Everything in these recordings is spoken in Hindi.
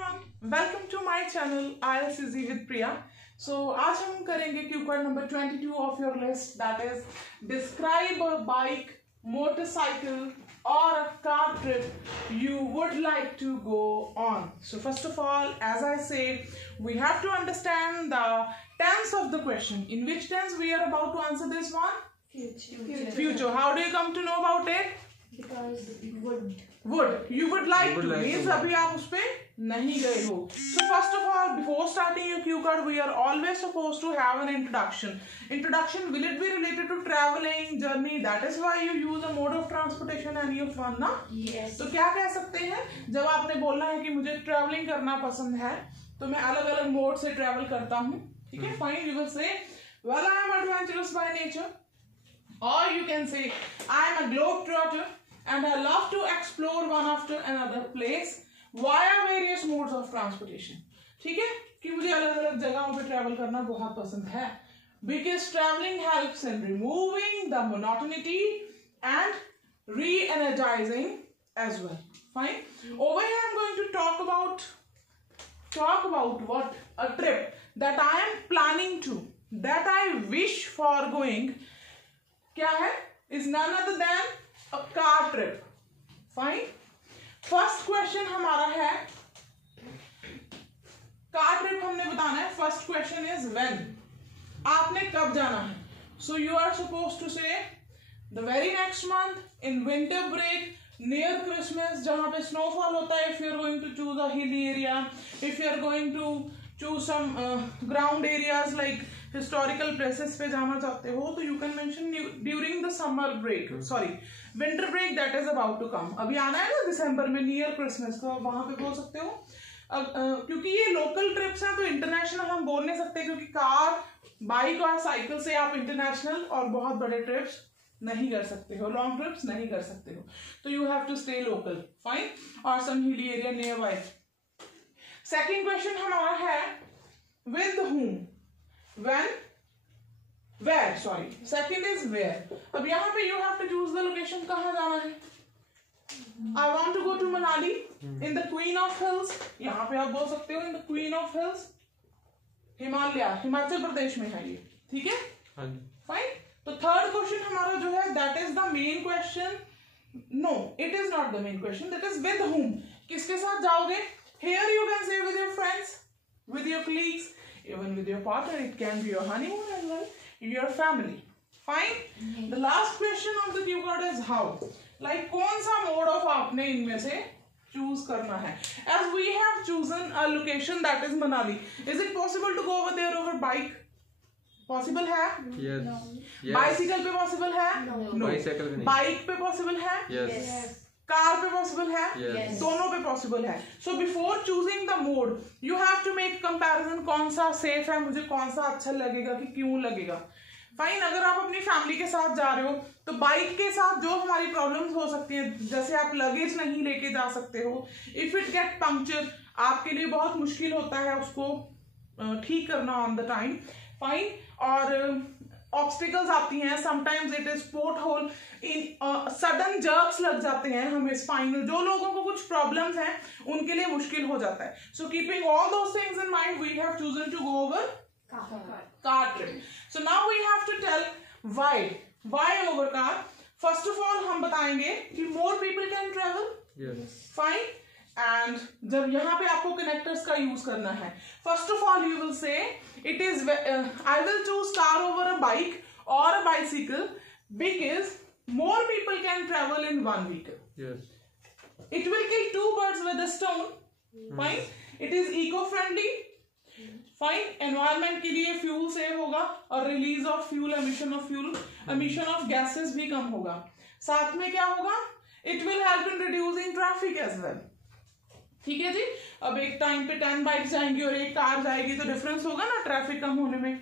everyone, welcome to my channel IELTS Easy with Priya. So आज हम करेंगे Q card number 22 of your list, that is describe a bike, motorcycle or a car trip you would like to go on. So first of all, as I said, we have to understand the tense of the question. In which tense we are about to answer this one? Future. How do you come to know about it? Because would. You would like to means अभी आप उस पे नहीं गए हो. So first of all, before starting your cue card, we are always supposed to have an introduction. Introduction, will it be related to traveling, journey? That is why you use a mode of transportation any of one, ना? Yes. तो क्या कह सकते हैं जब आपने बोलना है कि मुझे ट्रैवलिंग करना पसंद है तो मैं अलग अलग मोड से ट्रैवल करता हूँ. ठीक है, फाइन. यू विल से well I am adventurous by nature, or you can say I am a globetrotter and I love to explore one after another place via various modes of transportation. ठीक है, कि मुझे अलग अलग जगहों पे ट्रैवल करना बहुत पसंद है. Because traveling helps in removing the monotony and re-energizing as well. Fine. Over here I'm going to talk about what a trip that I am planning to, that I wish for going. क्या है? Is none other than a car trip. Fine. First question हमारा है कार ट्रिप हमने बताना है. First question is when. आपने कब जाना है? So you are supposed to say the very next month, in winter break, near Christmas, जहाँ पे snowfall होता है. If you are going to choose a hilly area, if you are going to choose some ground areas like historical places पे जाना चाहते हो तो you can mention during the summer break, sorry winter break that is about to come. अभी आना है ना दिसंबर में near Christmas, तो आप वहाँ पे बोल सकते हो. क्योंकि ये लोकल ट्रिप्स हैं तो इंटरनेशनल हम बोल नहीं सकते, क्योंकि कार, बाइक और साइकिल से आप इंटरनेशनल और बहुत बड़े ट्रिप्स नहीं कर सकते हो, लॉन्ग ट्रिप्स नहीं कर सकते हो. तो you have to stay local. Fine. और some hilly area nearby. Second question हमारा है with whom, when, where, sorry. Second is where. अब यहाँ पे you have to choose the location. कहाँ जाना है? I want to go to Manali in the Queen of Hills. यहाँ पे आप बोल सकते हो in the Queen of Hills. Himachal Pradesh में है ये. ठीक है? Fine. तो थर्ड क्वेश्चन हमारा जो है that is the main question. No, it is not the main question. That is with whom. किसके साथ जाओगे? Here you can say with your friends, with your colleagues, even with your partner. It can be your honeymoon as well, your family. Fine. The last question of the cue card is how. Like कौन सा mode of आपने इनमें से choose करना है? As we have chosen a location that is Manali. Is it possible to go over there over bike? Possible है? Yes. No. Bicycle पे possible है? No. Bicycle पे नहीं. Bike पे possible है? Yes. कार पे पॉसिबल है? Yes. दोनों पे पॉसिबल है. So before choosing the mode you have to make comparison. कौन सा सेफ है, मुझे कौन सा अच्छा लगेगा, कि क्यों लगेगा. फाइन. अगर आप अपनी फैमिली के साथ जा रहे हो तो बाइक के साथ जो हमारी प्रॉब्लम्स हो सकती हैं, जैसे आप लगेज नहीं लेके जा सकते हो, इफ इट गेट पंक्चर, आपके लिए बहुत मुश्किल होता है उसको ठीक करना ऑन द टाइम. फाइन. और ऑब्स्टिकल्स आती हैं, sometimes it is port hole, in sudden jerks लग जाते हैं हमें स्पाइनल. जो लोगों को कुछ प्रॉब्लम्स हैं उनके लिए मुश्किल हो जाता है. So keeping all those things in mind we have chosen to go over car trip. So now we have to tell why over car. First of all हम बताएंगे कि more people can travel. Fine. And जब यहाँ पे आपको कनेक्टर्स का यूज करना है, first of all you will say it is I will choose car over a bike or a bicycle because more people can travel in one vehicle. Yes. It will kill two birds with a stone. Fine. It is eco-friendly. Fine. Environment के लिए fuel save होगा और release of fuel, emission of gases भी कम होगा. साथ में क्या होगा? It will help in reducing traffic as well. ठीक है जी. अब एक टाइम पे 10 बाइक्स जाएंगी और एक कार जाएगी तो डिफरेंस होगा ना ट्रैफिक कम होने में.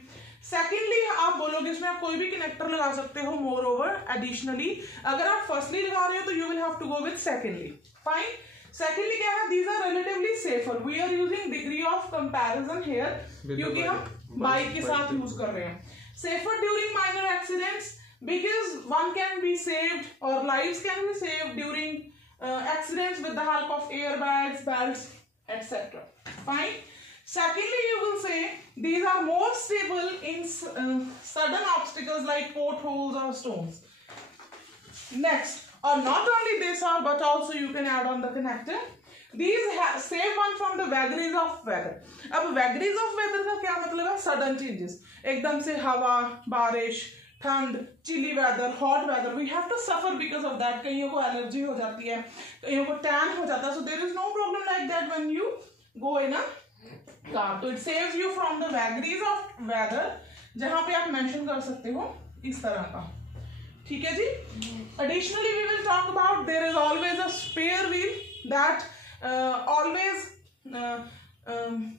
सेकेंडली आप बोलोगे इसमें आप कोई भी कनेक्टर लगा सकते हो. मोर ओवर एडिशनली अगर आप फर्स्टली लगा रहे हो तो you will have to go with secondly. Fine. Secondly क्या है? These are relatively safer. We are using degree of comparison here क्योंकि हम बाइक के साथ यूज कर रहे हैं. Safer during minor accidents because one can be saved or lives can be saved during accidents with the help of airbags, belts, etc. Fine. Secondly, you will say these are more stable in sudden obstacles like potholes or stones. Next, or not only this, but also you can add on the connector. These save one from the vagaries of weather. अब vagaries of weather का क्या मतलब है? Sudden changes. एकदम से हवा, बारिश, ठंड, chilly weather, hot weather. We have to suffer because of that. कईयों को allergy हो जाती है, कईयों को tan हो जाता है. So there is no problem like that when you go in a car. So it saves you from the vagaries of weather. जहाँ पे आप mention कर सकते हो इस तरह का. ठीक है जी? Additionally, we will talk about there is always a spare wheel that always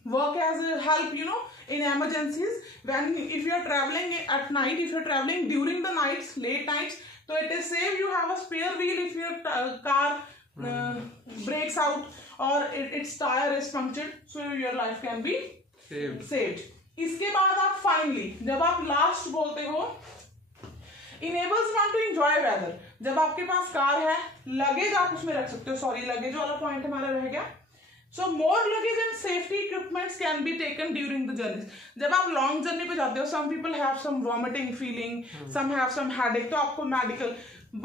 work as a help, you know, in emergencies. When if you are traveling at night, if you are traveling during the nights, late nights, so it is safe you have a spare wheel if your car breaks out or its tire is punctured, so your life can be saved. इसके बाद आप finally जब आप last बोलते हो enables one to enjoy weather. जब आपके पास कार है, लगेज आप उसमें रख सकते हो. सॉरी, लगेज वाला पॉइंट हमारा रह गया. So more luggage and safety equipments can be taken during the journey. जब आप लॉन्ग जर्नी पे जाते हो, some people have some vomiting feeling, some have some headache, तो आपको मेडिकल.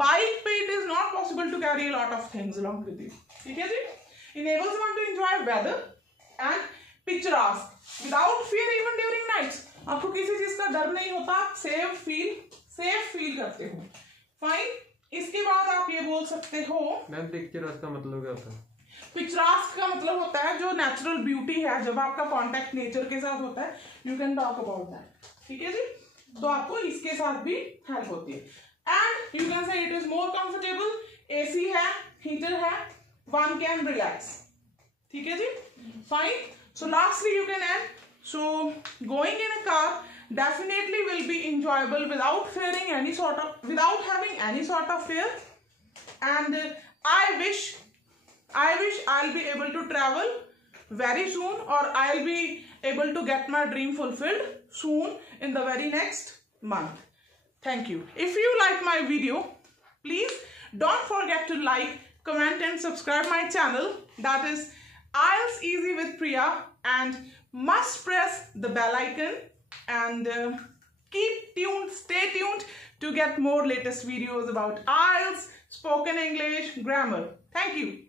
बाइक पे it is not possible to carry lot of things along with you. ठीक है जी? enables one to enjoy weather and picturesque without fear even during nights. आपको किसी चीज का डर नहीं होता, सेफ फील करते हो. फाइन. इसके बाद आप ये बोल सकते हो मैम पिक्चरास्क का मतलब क्या होता है? पिक्चरास्क का मतलब होता है जो नेचुरल ब्यूटी है, जब आपका कांटेक्ट नेचर के साथ होता है, you can talk about that. ठीक है जी? तो आपको इसके साथ भी हेल्प होती है. And you can say it is more comfortable. AC है, हीटर है, वन कैन रिलैक्स. ठीक है जी? Fine. So lastly you can add, so going in a car definitely will be enjoyable without having any sort of fear. And I wish I'll be able to travel very soon, or I'll be able to get my dream fulfilled soon in the very next month. Thank you. If you like my video, please don't forget to like, comment and subscribe my channel, that is IELTS Easy with Priya, and must press the bell icon and stay tuned to get more latest videos about IELTS, spoken English, grammar. Thank you.